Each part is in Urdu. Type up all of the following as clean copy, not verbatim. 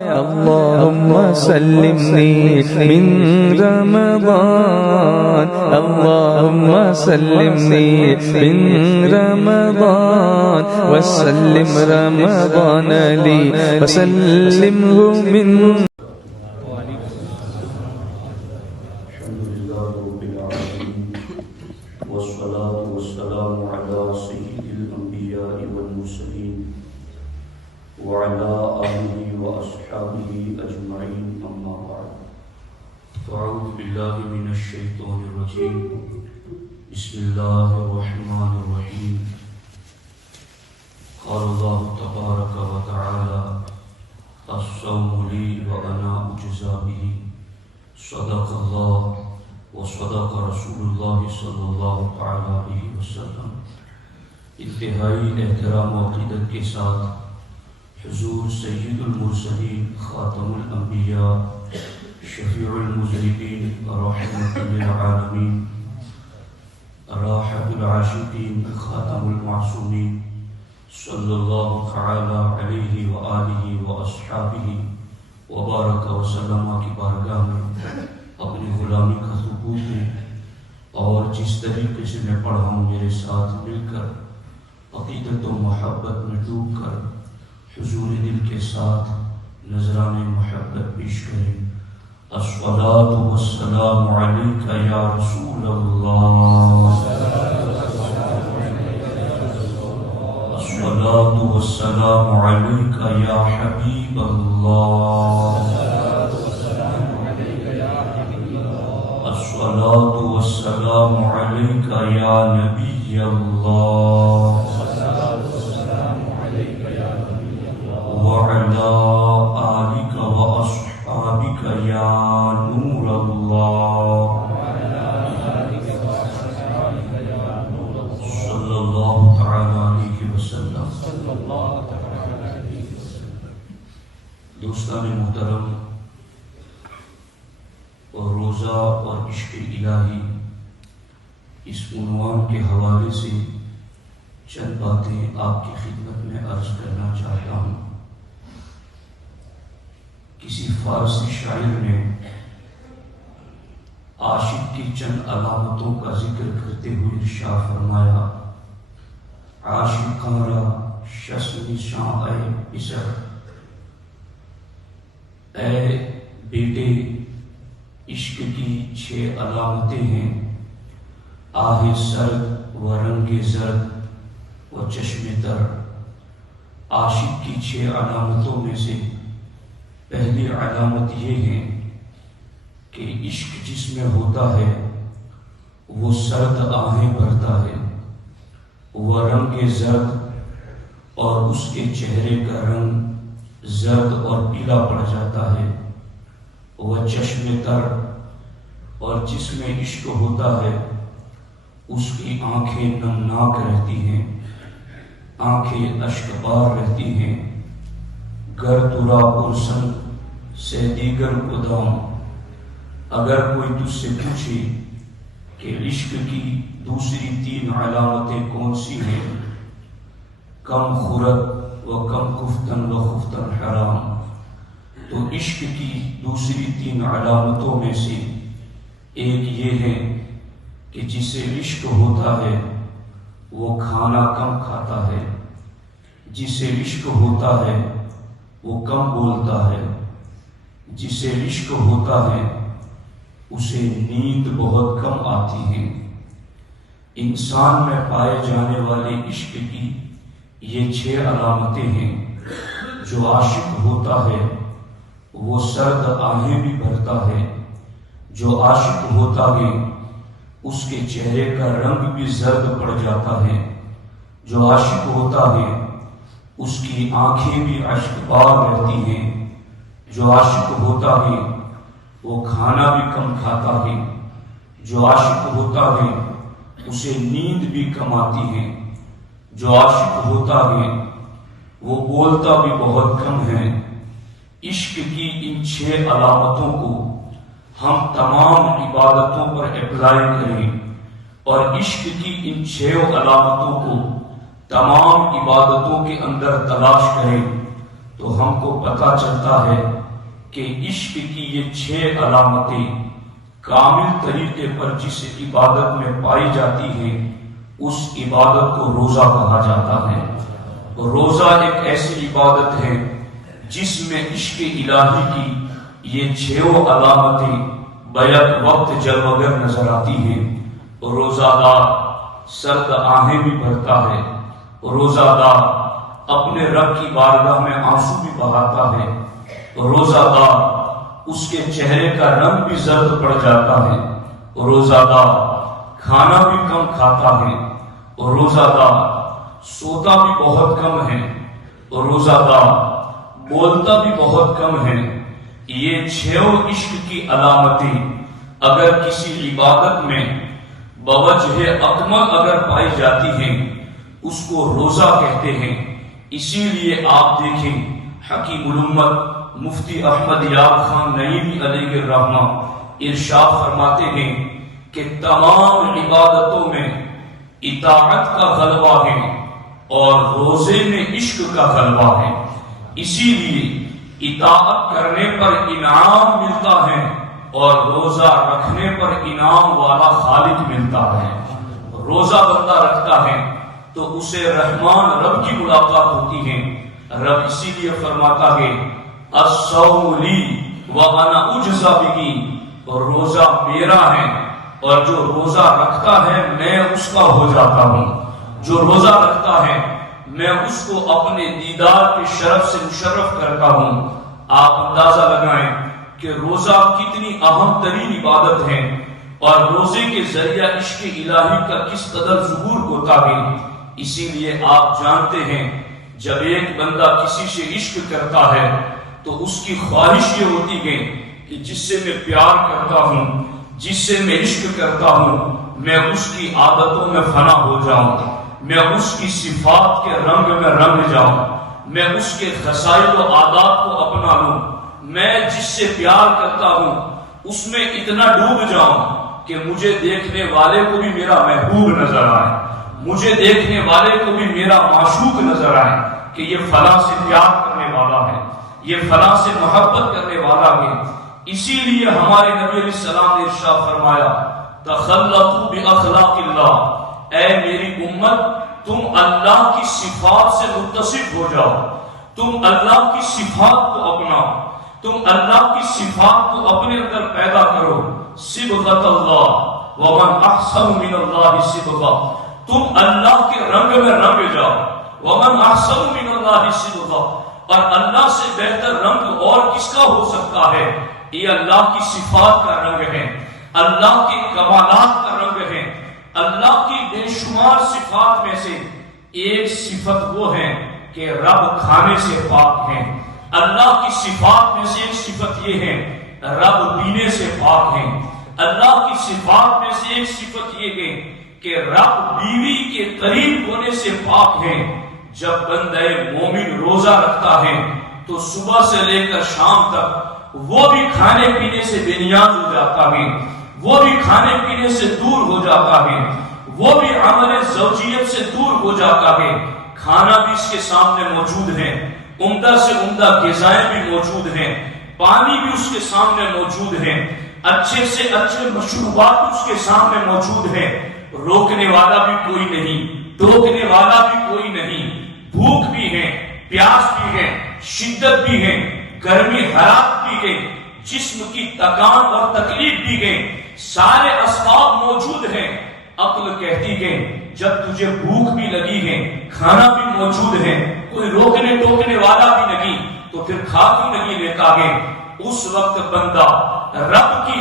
اللهم سلمني من رمضان، اللهم سلمني من رمضان، وسلم رمضان لي وسلمه من والصلاة والسلام على سيد الأنبياء والمرسلين وعلى آله وأصحابه أجمعين، أما بعد. فأعوذ بالله من الشيطان الرجيم. بسم الله الرحمن الرحيم. قال الله تبارك وتعالى: الصوم لي وأنا أجزى به. صدق الله وصدق رسول اللہ صلی اللہ تعالی علیہ وسلم. انتہائی احترام و عقیدت کے ساتھ حضور سید المرسلین، خاتم الانبیاء، شفیع المذنبین، رحمت للعالمین، راحت العاشقین، خاتم المعصومین، صلی اللہ تعالی علیہ وآلہ واصحابہ وبارک وسلم کی بارگاہ میں اپنی غلامی کا ثبوت دیں، اور جس طریقے سے میں پڑھا ہوں میرے ساتھ مل کر عقیدت و محبت میں ڈوب کر حضور دل کے ساتھ نذران محبت پیش کریں. الصلاۃ والسلام علیک یا رسول اللہ، الصلاۃ والسلام علیک یا حبیب اللہ، الصلاۃ والسلام علیک یا نبی اللہ، وعلی آلک واصحابک یا نور اللہ، صلی اللہ تعالی علیہ وسلم. دوستان محترم، اور روزہ اور عشق الہی اس عنوان کے حوالے سے چند باتیں آپ کی خدمت میں عرض کرنا چاہتا ہوں. کسی فارسی شاعر نے عاشق کی چند علامتوں کا ذکر کرتے ہوئے ارشاد فرمایا: عاشقاں را شست نشاں اے پسر، اے بیٹے عشق کی 6 علامتیں ہیں: آہ سرد و رنگ زرد و چشم تر. عاشق کی 6 علامتوں میں سے پہلی علامت یہ ہے کہ عشق جس میں ہوتا ہے وہ سرد آہیں بھرتا ہے، وہ رنگ زرد اور اس کے چہرے کا رنگ زرد اور پیلا پڑ جاتا ہے، وہ چشم تر اور جس میں عشق ہوتا ہے اس کی آنکھیں نمناک رہتی ہیں، آنکھیں اشکبار رہتی ہیں. گر ترا پرسن سے دیگر کدام، اگر کوئی تجھ سے پوچھے کہ عشق کی دوسری 3 علامتیں کون سی ہیں: کم خورت و کم خفتن و خفتن حرام، تو عشق کی دوسری 3 علامتوں میں سے ایک یہ ہے کہ جسے عشق ہوتا ہے وہ کھانا کم کھاتا ہے، جسے عشق ہوتا ہے وہ کم بولتا ہے، جسے عشق ہوتا ہے اسے نیند بہت کم آتی ہے. انسان میں پائے جانے والے عشق کی یہ 6 علامتیں ہیں. جو عاشق ہوتا ہے وہ سرد آہیں بھی بھرتا ہے، جو عاشق ہوتا ہے اس کے چہرے کا رنگ بھی زرد پڑ جاتا ہے، جو عاشق ہوتا ہے اس کی آنکھیں بھی اشکبار رہتی ہیں، جو عاشق ہوتا ہے وہ کھانا بھی کم کھاتا ہے، جو عاشق ہوتا ہے اسے نیند بھی کم آتی ہے، جو عاشق ہوتا ہے وہ بولتا بھی بہت کم ہے. عشق کی ان 6 علامتوں کو ہم تمام عبادتوں پر اپلائی کریں اور عشق کی ان 6 علامتوں کو تمام عبادتوں کے اندر تلاش کریں تو ہم کو پتہ چلتا ہے کہ عشق کی یہ 6 علامتیں کامل طریقے پر جس عبادت میں پائی جاتی ہیں اس عبادت کو روزہ کہا جاتا ہے۔ روزہ ایک ایسی عبادت ہے جس میں عشق الہی کی یہ 6 علامتیں بیک وقت جلوگر نظر آتی ہیں۔ روزہ دار سرد آہیں بھی بھرتا ہے، روزہ دار اپنے رب کی بارگاہ میں آنسو بھی بہاتا ہے، روزہ دار اس کے چہرے کا رنگ بھی زرد پڑ جاتا ہے، روزہ دار کھانا بھی کم کھاتا ہے، روزہ دار سوتا بھی بہت کم ہے، روزہ دار بولتا بھی بہت کم ہے۔ یہ 6 عشق کی علامتیں اگر کسی عبادت میں بوجہ اکمل اگر پائی جاتی ہیں اس کو روزہ کہتے ہیں۔ اسی لیے آپ دیکھیں حکیم الامت مفتی احمد یار خان نعیمی علیہ الرحمہ ارشاد فرماتے ہیں کہ تمام عبادتوں میں اطاعت کا غلبہ ہے اور روزے میں عشق کا غلبہ ہے۔ اسی لیے اطاعت کرنے پر انعام ملتا ہے اور روزہ رکھنے پر انعام والا خالق ملتا ہے۔ روزہ بندہ رکھتا ہے تو اسے رحمان رب کی ملاقات ہوتی ہے۔ رب اسی لیے فرماتا ہے الصوم لی وانا اجزی بہ، اور روزہ میرا ہے اور جو روزہ رکھتا ہے میں اس کا ہو جاتا ہوں۔ جو روزہ رکھتا ہے میں اس کو اپنے دیدار کے شرف سے مشرف کرتا ہوں۔ آپ اندازہ لگائیں کہ روزہ کتنی اہم ترین عبادت ہے اور روزے کے ذریعہ عشق الہی کا کس قدر ظہور ہوتا ہے۔ اسی لیے آپ جانتے ہیں جب ایک بندہ کسی سے عشق کرتا ہے تو اس کی خواہش یہ ہوتی ہے کہ جس سے میں پیار کرتا ہوں، جس سے میں عشق کرتا ہوں، میں اس کی عادتوں میں فنا ہو جاؤں، میں اس کی صفات کے رنگ میں رنگ جاؤں، میں اس کے خصائل و عادات کو اپنا لوں، میں جس سے پیار کرتا ہوں اس میں اتنا ڈوب جاؤں کہ مجھے دیکھنے والے کو بھی میرا محبوب نظر آئے، مجھے دیکھنے والے کو بھی میرا معشوق نظر آئے کہ یہ فلاں سے پیار کرنے والا ہے، یہ فلاں سے محبت کرنے والا ہے۔ اسی لیے ہمارے نبی علیہ السلام نے ارشاد فرمایا تخلقوا باخلاق اللہ، اے میری امت تم اللہ کی صفات سے متصف ہو جاؤ، تم اللہ کی صفات کو اپناؤ، تم اللہ کی صفات کو اپنے اندر پیدا کرو۔ صبغۃ اللہ ومن احسن من اللہ صبغہ، تم اللہ کے رنگ میں رنگ جاؤ۔ ومن احسن من اللہ صبغہ، اور اللہ سے بہتر رنگ اور کس کا ہو سکتا ہے؟ یہ اللہ کی صفات کا رنگ ہے، اللہ کے کمالات کا رنگ ہے۔ اللہ کی بے شمار صفات میں سے ایک صفت وہ ہے کہ رب کھانے سے پاک ہیں۔ اللہ کی صفات میں سے ایک صفت یہ ہے رب پینے سے پاک ہیں۔ اللہ کی صفات میں سے ایک صفت یہ ہے کہ رب بیوی کے قریب ہونے سے پاک ہیں۔ جب بندہ مومن روزہ رکھتا ہے تو صبح سے لے کر شام تک وہ بھی کھانے پینے سے بے نیاز ہو جاتا ہے، وہ بھی کھانے پینے سے دور ہو جاتا ہے، وہ بھی عمل زوجیت سے دور ہو جاتا ہے۔ کھانا بھی اس کے سامنے موجود ہے، عمدہ سے عمدہ غذائیں بھی موجود ہیں، پانی بھی اس کے سامنے موجود ہے، اچھے سے اچھے مشروبات اس کے سامنے موجود ہیں۔ روکنے والا بھی کوئی نہیں، ٹوکنے والا بھی کوئی نہیں۔ بھوک بھی ہے، پیاس بھی ہے، شدت بھی ہے، گرمی حرارت بھی ہے، جسم کی تکان اور تکلیف بھی ہے، سارے اسباب موجود ہیں۔ عقل کہتی ہے جب تجھے بھوک بھی لگی ہے، کھانا بھی موجود ہے، کوئی روکنے ٹوکنے والا بھی نہیں، تو پھر کھا کیوں نہیں لیتا ہے؟ اس وقت بندہ رب کی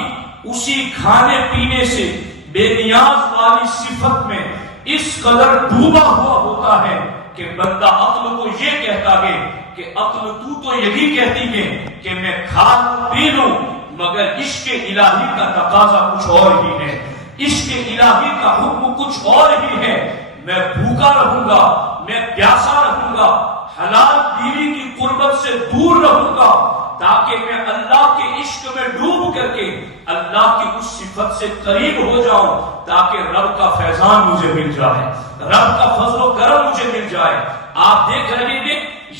اسی کھانے پینے سے بے نیاز والی صفت میں اس قدر ڈوبا ہوا ہوتا ہے کہ بندہ عقل کو یہ کہتا ہے کہ عقل تو یہی کہتی ہے کہ میں کھا پی لوں، مگر عشق الہی کا تقاضا کچھ اور ہی ہے، عشق الہی کا حکم کچھ اور ہی ہے۔ میں بھوکا رہوں گا، میں پیاسا رہوں گا، حلال بیوی کی قربت سے دور رہوں گا تاکہ میں اللہ کے عشق میں ڈوب کر کے اللہ کی اس صفت سے قریب ہو جاؤں، تاکہ رب کا فیضان مجھے مل جائے، رب کا فضل و کرم مجھے مل جائے۔ آپ دیکھ رہے ہیں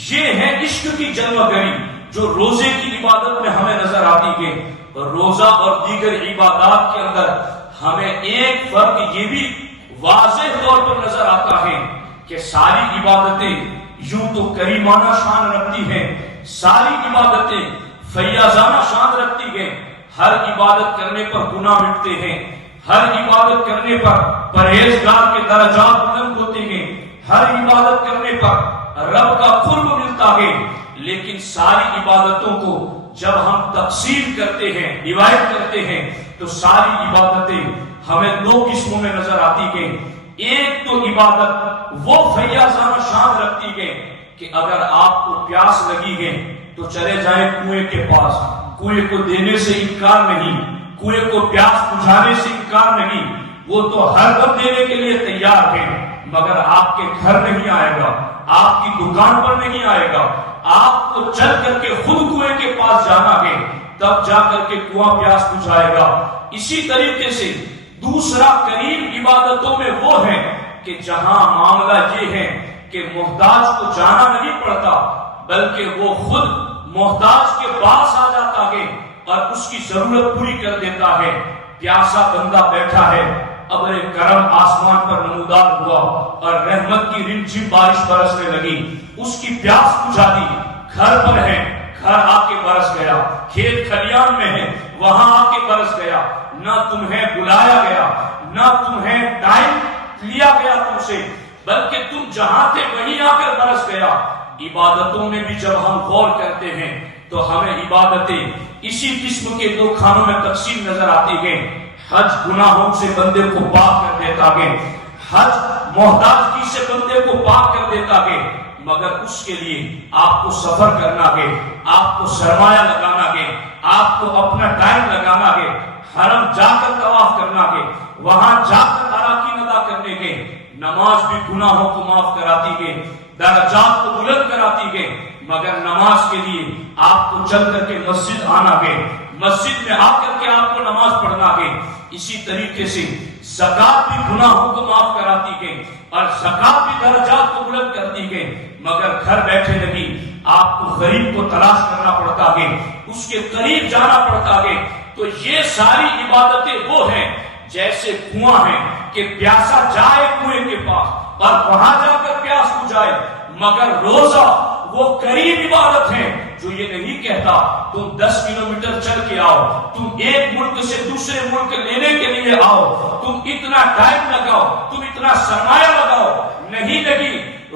یہ ہے عشق کی جلوہ گری جو روزے کی عبادت میں ہمیں نظر آتی ہے. روزہ اور دیگر عبادات کے اندر ہمیں ایک فرق یہ بھی واضح طور پر نظر آتا ہے کہ ساری عبادتیں یوں تو کریمانہ شان رکھتی ہیں، ساری عبادتیں فیاضانہ شان رکھتی ہیں. ہر عبادت کرنے پر گناہ مٹتے ہیں، ہر عبادت کرنے پر پرہیزگار کے درجات بلند ہوتے ہیں، ہر عبادت کرنے پر رب کا قرب ملتا ہے. لیکن ساری عبادتوں کو جب ہم تقسیم کرتے ہیں، ڈیوائڈ کرتے ہیں، تو ساری عبادتیں ہمیں دو قسموں میں نظر آتی ہیں. ایک تو عبادت وہ فیاضانہ شان رکھتی ہے کہ اگر آپ کو پیاس لگی ہے تو چلے جائیں کنویں کے پاس، کنویں کو دینے سے انکار نہیں، کنویں کو پیاس بجھانے سے انکار نہیں، وہ تو ہر وقت دینے کے لیے تیار ہے. مگر آپ کے گھر نہیں آئے گا، آپ کی دکان پر نہیں آئے گا، آپ کو چل کر کے خود کنویں کے پاس جانا ہے، تب جا کر کے کنواں پیاس بجھائے گا. اسی طریقے سے دوسرا قریب عبادتوں میں وہ ہے کہ جہاں معاملہ یہ ہے کہ محتاج کو جانا نہیں پڑتا بلکہ وہ خود محتاج کے پاس آ جاتا ہے اور اس کی ضرورت پوری کر دیتا ہے. پیاسا بندہ بیٹھا ہے، ابر کرم آسمان پر نمودار ہوا اور رحمت کی رمجھم بارش برسنے لگی، اس کی پیاس بجھا دی. گھر پر ہے، گھر آ کے برس گیا، کھیت کھلیان میں ہے، وہاں آ کے برس گیا. نہ تمہیں بلایا گیا، نہ تمہیں ٹائم لیا گیا تم سے، بلکہ تم جہاں تھے وہیں آ کر برس گیا. عبادتوں میں بھی جب ہم غور کرتے ہیں تو ہمیں عبادتیں اسی قسم کے دو کھانوں میں تقسیم نظر آتی ہیں. حج گناہوں سے بندے کو پاک کر دیتا ہے، حج محتاجگی سے بندے کو پاک کر دیتا ہے، مگر اس کے لیے آپ کو سفر کرنا ہے، آپ کو سرمایہ لگانا ہے، آپ کو اپنا ٹائم لگانا ہے، حرم جا کر طواف کرنا ہے، وہاں جا کر اراکین ادا کرنے کے. نماز بھی گناہوں کو معاف کراتی ہے، درجات کو بلند کراتی ہے، مگر نماز کے لیے آپ کو چل کر کے مسجد آنا ہے، مسجد میں آ کر کے آپ کو نماز پڑھنا ہے. اسی طریقے سے زکات بھی گناہوں کو معاف کراتی ہے اور زکات بھی درجات کو بلند کرتی ہے، مگر گھر بیٹھے نہیں، آپ کو غریب کو تلاش کرنا پڑتا ہے، اس کے قریب جانا پڑتا ہے. تو یہ ساری عبادتیں وہ ہیں جیسے کنواں ہے کہ پیاسا جائے کنویں کے پاس اور وہاں جا کر پیاس بجھائے. مگر روزہ وہ قریب عبادت ہے جو یہ نہیں کہتا تم 10 کلومیٹر چل کے آؤ، تم ایک ملک سے دوسرے ملک لینے کے لیے آؤ، تم اتنا ٹائم لگاؤ، تم اتنا سرمایہ لگاؤ. نہیں،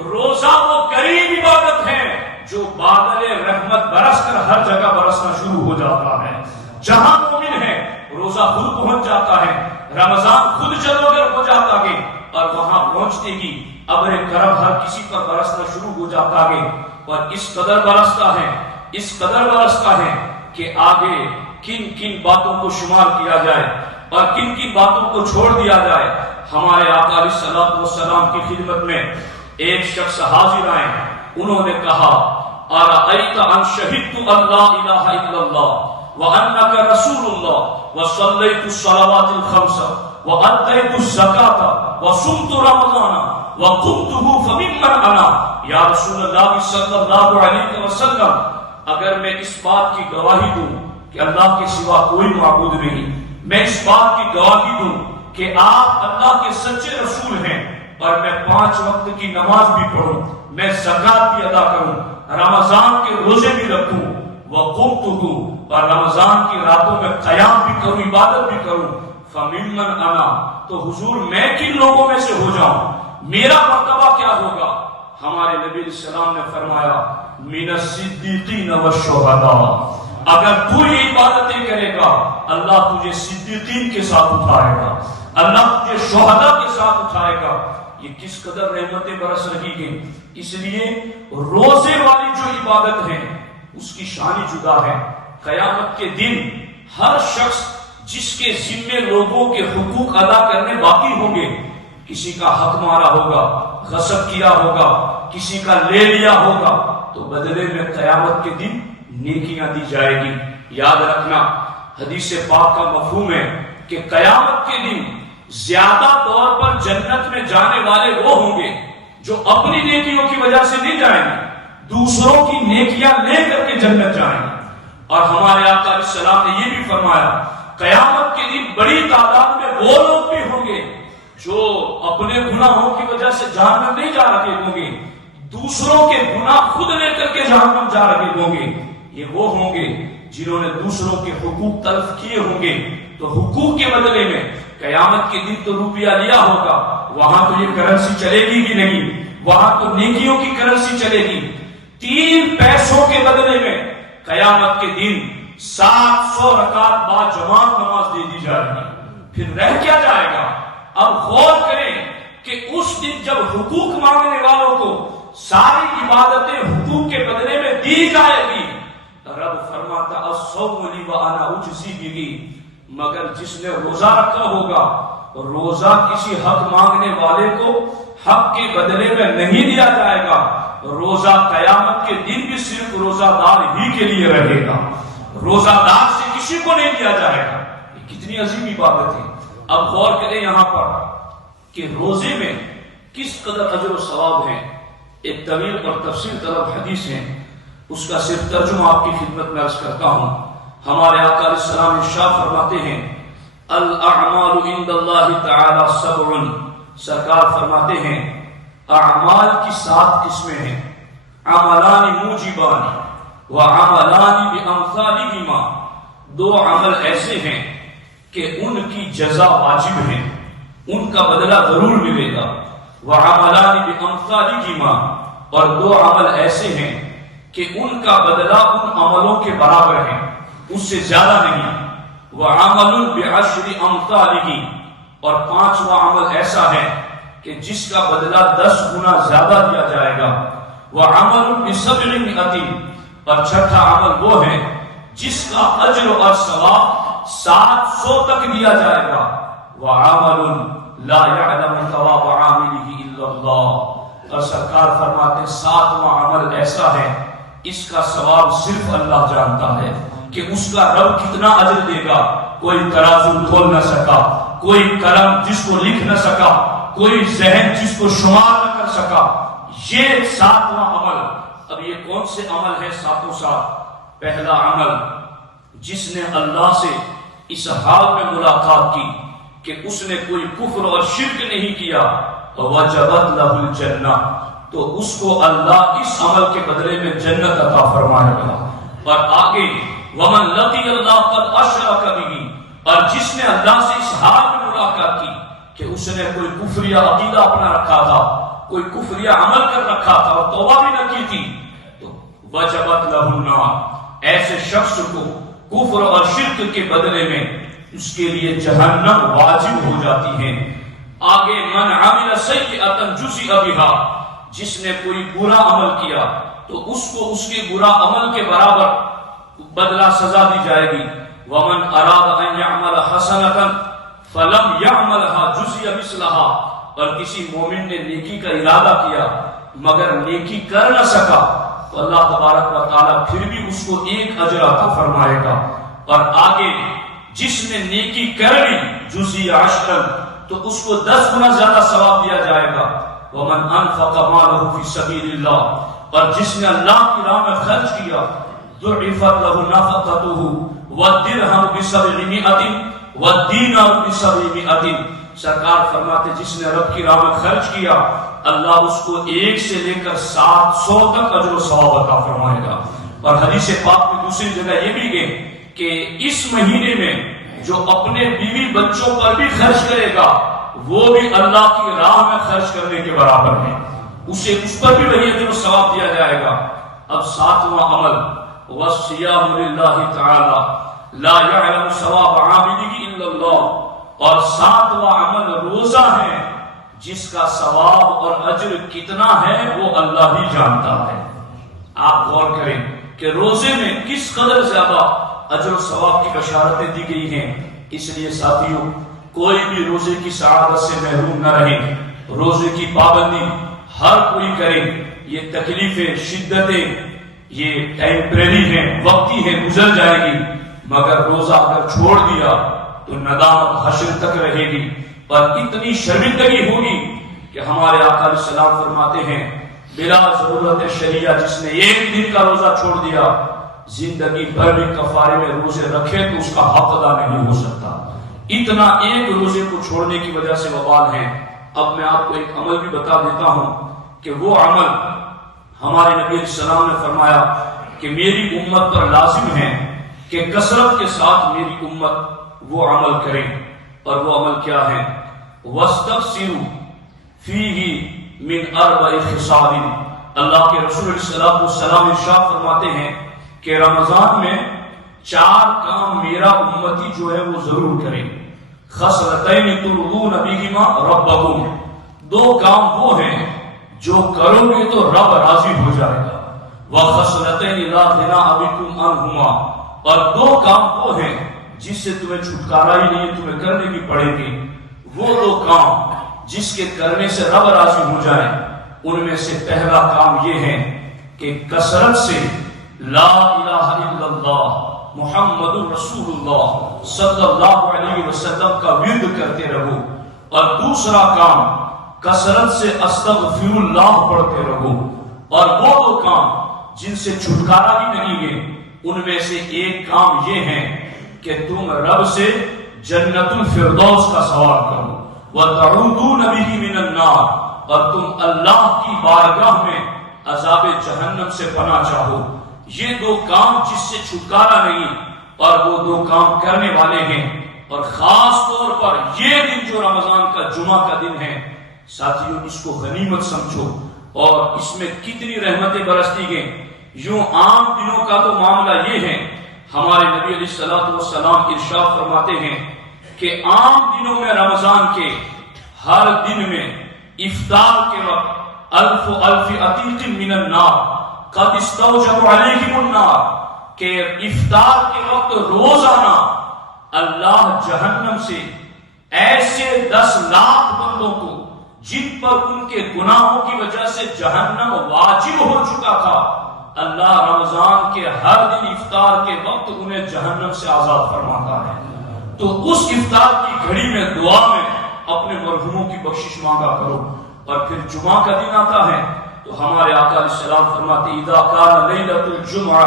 روزہ وہ قریب عبادت ہے جو بادل رحمت برس کر ہر جگہ برسنا شروع ہو جاتا ہے. جہاں مومن ہے روزہ خود پہنچ جاتا ہے، رمضان خود جلوگر ہو جاتا ہے اور وہاں پہنچتے ہی ابر کرم ہر کسی پر برسنا شروع ہو جاتا ہے. اور اس قدر برستا ہے کہ آگے کن کن باتوں کو شمار کیا جائے اور کن کن باتوں کو چھوڑ دیا جائے. ہمارے آقا علیہ الصلوۃ والسلام کی خدمت میں ایک شخص حاضر آئے، انہوں نے کہا ارأیت ان شہدت ان لا الہ الا اللہ وانک رسول اللہ وصلیت الصلوات الخمس وادیت الزکاۃ وصمت رمضان وقمته فممن انا. یا رسول اللہ صلی اللہ علیہ وسلم، اگر میں اس بات کی گواہی دوں کہ اللہ کے سوا کوئی معبود نہیں، میں اس بات کی گواہی دوں کہ آپ اللہ کے سچے رسول ہیں اور میں 5 وقت کی نماز بھی پڑھوں، میں زکات بھی ادا کروں، رمضان کے روزے بھی رکھوں، وقمته اور رمضان کی راتوں میں قیام بھی کروں، عبادت بھی کروں، فممن انا تو حضور میں کن لوگوں میں سے ہو جاؤں، میرا مرتبہ کیا ہوگا؟ ہمارے نبی علیہ السلام نے فرمایا من الصدیقین والشہداء. اگر تو یہ عبادتیں کرے گا اللہ تجھے صدیقین کے ساتھ اٹھائے گا، اللہ تجھے شہداء کے ساتھ اٹھائے گا. یہ کس قدر رحمتیں برس رہی ہیں. اس لیے روزے والی جو عبادت ہے اس کی شان جدا ہے. قیامت کے دن ہر شخص جس کے ذمے لوگوں کے حقوق ادا کرنے باقی ہوں گے، کسی کا حق مارا ہوگا، غصب کیا ہوگا، کسی کا لے لیا ہوگا، تو بدلے میں قیامت کے دن نیکیاں دی جائے گی. یاد رکھنا حدیث پاک کا مفہوم ہے کہ قیامت کے دن زیادہ طور پر جنت میں جانے والے وہ ہوں گے جو اپنی نیکیوں کی وجہ سے نہیں جائیں گے، دوسروں کی نیکیاں لے کر کے جنت جائیں گے۔ اور ہمارے آقا علیہ السلام نے یہ بھی فرمایا قیامت کے دن بڑی تعداد میں وہ لوگ بھی ہوں گے جو اپنے گناہوں کی وجہ سے جہنم نہیں جا رہے ہوں گے، دوسروں کے گناہ خود لے کر کے جہنم جا رہے ہوں گے۔ یہ وہ ہوں گے جنہوں نے دوسروں کے حقوق تلف کیے ہوں گے، تو حقوق کے بدلے میں قیامت کے دن تو روپیہ لیا ہوگا، وہاں تو یہ کرنسی چلے گی بھی نہیں، وہاں تو نیکیوں کی کرنسی چلے گی۔ 3 پیسوں کے بدلے میں قیامت کے دن 700 رکعت با جماعت نماز دے دی جائے گی۔ پھر رہ کیا جائے گا؟ اب غور کریں کہ اس دن جب حقوق مانگنے والوں کو ساری عبادتیں حقوق کے بدلے میں دی جائے گی، رب فرماتا الصوم لی وانا اجزی بہ، مگر جس نے روزہ رکھا ہوگا، روزہ کسی حق مانگنے والے کو حق کے بدلے میں نہیں دیا جائے گا، روزہ قیامت کے دن بھی صرف روزہ دار ہی کے لیے رہے گا، روزہ دار سے کسی کو نہیں دیا جائے گا۔ یہ کتنی عظیم عبادت ہے۔ اب غور کریں یہاں پر کہ روزے میں کس قدر اجر و ثواب ہے۔ ایک طویل اور تفصیل طلب حدیث ہے، اس کا صرف ترجمہ آپ کی خدمت میں عرض کرتا ہوں۔ ہمارے آقا علیہ السلام ارشاد فرماتے ہیں الاعمال عند اللہ تعالی 7، سرکار فرماتے ہیں اعمال کی 7 قسمیں ہیں، عملان موجبان وعملان بامثالہما، 2 عمل ایسے ہیں کہ ان کی جزا واجب ہے، ان کا بدلہ ضرور ملے گا، وعملان بامثالہما، اور 2 عمل ایسے ہیں کہ ان کا بدلہ ان عملوں کے برابر ہے، اس سے زیادہ نہیں، وعمل بعشر امثالہ، اور 5واں عمل ایسا ہے کہ جس کا بدلہ 10 گنا زیادہ دیا جائے گا، وعمل ب700، اور 6واں عمل وہ ہے جس کا اجر اور ثواب 700 تک دیا جائے گا، وعمل لا يعلم ثواب عاملہ الا اللہ، اور سرکار فرماتے 7واں عمل ایسا ہے اس کا ثواب صرف اللہ جانتا ہے کہ اس کا رب کتنا اجر دے گا، کوئی ترازو تول نہ سکا، کوئی قلم جس کو لکھ نہ سکا، کوئی ذہن جس کو شمار نہ کر سکا۔ یہ 7واں عمل۔ اب یہ کون سے عمل ہے 7 پہلا عمل جس نے اللہ سے اس حال میں ملاقات کی کہ اس نے کوئی کفر اور شرک نہیں کیا، وجبت لہ الجنہ، تو اس کو اللہ اس عمل کے بدلے میں جنت عطا فرمائے گا۔ اور آگے ومن لقی اللہ قد اشرک بہ، اور جس نے اللہ سے اس حال میں ملاقات کی کہ اس نے کوئی کفریہ عقیدہ اپنا رکھا تھا، کوئی کفریہ عمل کر رکھا تھا اور توبہ بھی نہ کی تھی، تو وجبت لہ النار، ایسے شخص کو کفر اور شرک کے بدلے میں اس کے لیے جہنم واجب ہو جاتی ہے۔ آگے من عمل سیئۃ جزئ بہا، جس نے کوئی برا عمل کیا تو اس کو اس کے برا عمل کے برابر بدلہ سزا دی جائے گی۔ ومن اراد ان يعمل حسنۃ فلم يعملها جزئ مثلها، اور کسی مومن نے نیکی کا ارادہ کیا مگر نیکی کر نہ سکا تو اللہ تبارک و تعالی پھر بھی اس کو ایک اجر عطا فرمائے گا۔ اور آگے جس نے نیکی کر لی جزئ 10 تو اس کو 10 گنا زیادہ ثواب دیا جائے گا۔ ومن انفق مالہ فی سبیل اللہ، اور جس نے اللہ کی راہ میں خرچ کیا ضعفت لہ نفقتہ والدرہم ب700 والدینار ب700، سرکار فرماتے جس نے رب کی راہ میں خرچ کیا اللہ اس کو 1 سے لے کر 700 تک اجر و ثواب عطا فرمائے گا۔ اور حدیث پاک میں دوسری جگہ یہ بھی گئے کہ اس مہینے میں جو اپنے بیوی بچوں پر بھی خرچ کرے گا وہ بھی اللہ کی راہ میں خرچ کرنے کے برابر ہے، اسے اس پر بھی وہی اجر و ثواب دیا جائے گا۔ اب 7واں عمل والصیام للہ تعالی لا یعلم ثواب عاملہ الا اللہ، اور 7واں عمل روزہ ہے جس کا ثواب اور اجر کتنا ہے وہ اللہ ہی جانتا ہے۔ آپ غور کریں کہ روزے میں کس قدر زیادہ اجر و ثواب کی بشارتیں دی گئی ہیں۔ اس لیے ساتھیوں کوئی بھی روزے کی سعادت سے محروم نہ رہے، روزے کی پابندی ہر کوئی کرے۔ یہ تکلیفیں شدتیں یہ ٹیمپریری ہیں، وقتی ہیں، گزر جائے گی، مگر روزہ اگر چھوڑ دیا تو ندامت حشر تک رہے گی اور اتنی شرمندگی ہوگی کہ ہمارے آقا علیہ السلام فرماتے ہیں بلا ضرورت شریعہ جس نے ایک دن کا روزہ چھوڑ دیا، زندگی بھر بھی کفارے میں روزے رکھے تو اس کا حق ادا نہیں ہو سکتا۔ اتنا ایک روزے کو چھوڑنے کی وجہ سے وبال ہے۔ اب میں آپ کو ایک عمل بھی بتا دیتا ہوں کہ وہ عمل ہمارے نبی علیہ السلام نے فرمایا کہ میری امت پر لازم ہے کہ کثرت کے ساتھ میری امت وہ عمل کرے، اور وہ عمل کیا ہے؟ وَاسْتَغْسِرُوا فِيهِ مِنْ أَرْبَعِ خِصَالٍ۔ اللہ کے رسول صلی اللہ علیہ وسلم ارشاد فرماتے ہیں کہ رمضان میں 4 کام میرا امتی جو ہے وہ ضرور کرے۔ خصلتین ترضون بہما ربکم، 2 کام وہ ہیں جو کرو گے تو رب راضی ہو جائے گا۔ وخصلتین لا غنیٰ بکم عنہما، اور 2 کام وہ ہیں جس سے تمہیں چھٹکارا ہی نہیں، تمہیں کرنے بھی پڑیں گے۔ وہ 2 کام جس کے کرنے سے رب راضی ہو جائے، ان میں سے پہلا کام یہ ہے کہ کثرت سے لا الہ الا اللہ محمد رسول اللہ صلی اللہ علیہ وسلم کا ورد کرتے رہو، اور دوسرا کام کثرت سے استغفر اللہ پڑھتے رہو۔ اور وہ 2 کام جن سے چھٹکارا بھی نہیں ہے، ان میں سے ایک کام یہ ہے کہ تم رب سے جنت الفردوس کا سوال کرو، وَتَعُوذُونَ بِهِ مِنَ النَّارِ، اور تم اللہ کی بارگاہ میں عذاب جہنم سے پناہ چاہو۔ یہ 2 کام جس سے چھٹکارا نہیں، اور وہ 2 کام کرنے والے ہیں۔ اور خاص طور پر یہ دن جو رمضان کا جمعہ کا دن ہے، ساتھیوں اس کو غنیمت سمجھو، اور اس میں کتنی رحمتیں برستی گئیں۔ یوں عام دنوں کا تو معاملہ یہ ہے، ہمارے نبی علیہ الصلوۃ والسلام ارشاد فرماتے ہیں کہ عام دنوں میں رمضان کے ہر دن میں افطار کے وقت الف عتیق من النار قد استوجب علیہم النار، کہ افطار کے وقت روزانہ اللہ جہنم سے ایسے 10 لاکھ بندوں کو جن پر ان کے گناہوں کی وجہ سے جہنم واجب ہو چکا تھا، اللہ رمضان کے ہر دن افطار کے وقت انہیں جہنم سے آزاد فرماتا ہے۔ تو اس افطار کی گھڑی میں دعا میں اپنے مرحوموں کی بخشش مانگا کرو۔ اور پھر جمعہ کا دن آتا ہے تو ہمارے آقا علیہ السلام فرماتے اذا کان لیلۃ الجمعہ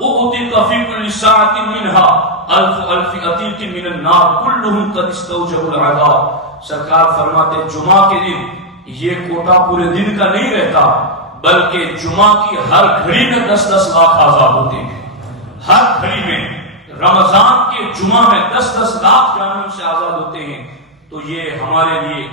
اعطیت فی کل ساعۃ منها الف عتیق من النار کلهم قد استوجبوا العذاب۔ سرکار فرماتے جمعہ کے دن یہ کوٹا پورے دن کا نہیں رہتا، بلکہ جمعہ کی ہر گھڑی میں 10-10 لاکھ آزاد ہوتے ہیں۔ ہر گھڑی میں رمضان کے جمعہ میں 10-10 لاکھ جہنم سے آزاد ہوتے ہیں۔ تو یہ ہمارے لیے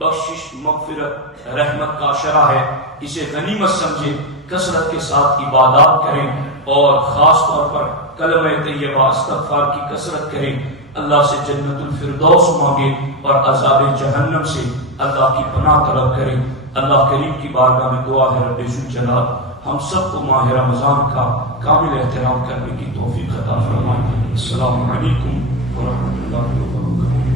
بخشش، مغفرت، رحمت کا شرح ہے۔ اسے غنیمت سمجھے، کثرت کے ساتھ عبادات کریں، اور خاص طور پر کلمہ طیبہ استغفار کی کثرت کریں، اللہ سے جنت الفردوس مانگیں، اور عذاب جہنم سے اللہ کی پناہ طلب کریں۔ اللہ کریم کی بارگاہ میں دعا ہے رب ذوالجلال ہم سب کو ماہ رمضان کا کامل احترام کرنے کی توفیق عطا فرمائے۔ السلام علیکم ورحمۃ اللہ وبرکاتہ۔